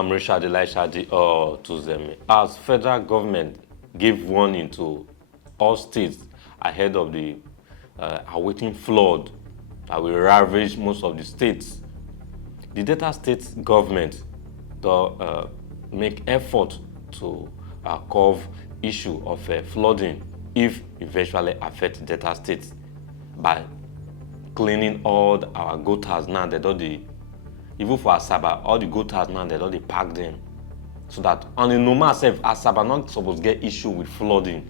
I'm Richard Elishaji Tuzemi. As federal government gave warning to all states ahead of the awaiting flood that will ravage most of the states, the Delta State government make effort to curb issue of flooding if eventually affect Delta State by cleaning all our gutters. Now they don't even for Asaba, all the gutters now they don't pack them, so that on the normal self Asaba not supposed to get issue with flooding,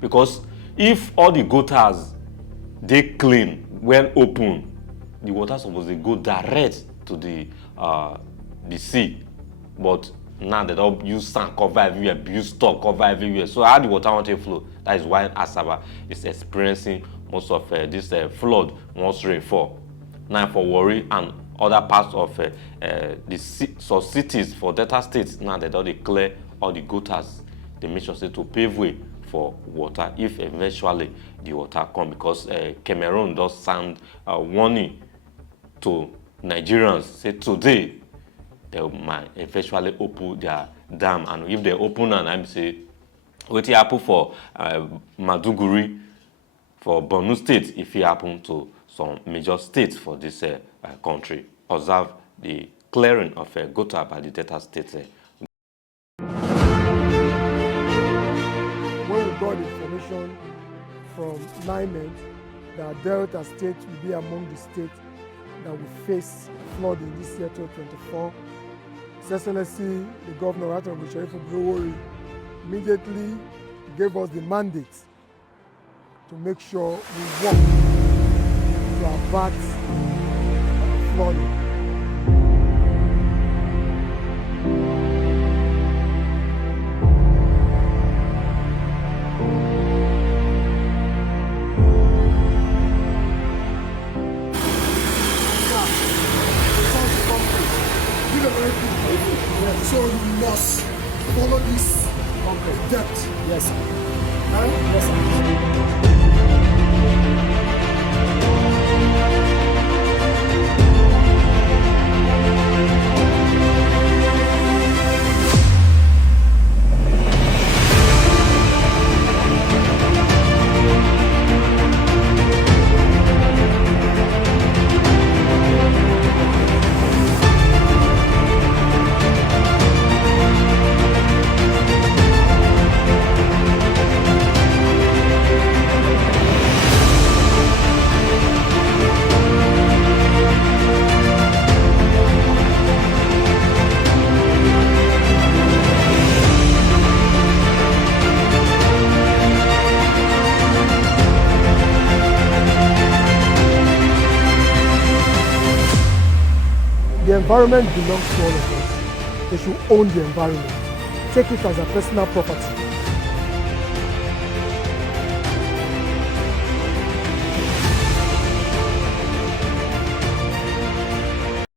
because if all the gutters they clean when open, the water supposed to go direct to the sea, but now they don't use sand cover everywhere, use stock cover everywhere. So how the water want to flow? That is why Asaba is experiencing most of this flood once rainfall. Now for Warri and other parts of the cities for Delta States, now they don't clear all the gutters. They make sure to pave way for water if eventually the water come, because Cameroon does sound warning to Nigerians, say today they might eventually open their dam, and if they open and I'm say what happen for Maduguri, for Borno State, if it happen to some major states for this country. Observe the clearing of gutter by the Delta State. When we got information from NIMET that Delta State will be among the states that will face flood in this year 2024, His Excellency the Governor Honorable Sherifu Warri immediately gave us the mandate to make sure we work to avert flooding. So you must follow this depth. Yes, sir. Huh? Yes, sir. The environment belongs to all of us. They should own the environment. Take it as a personal property.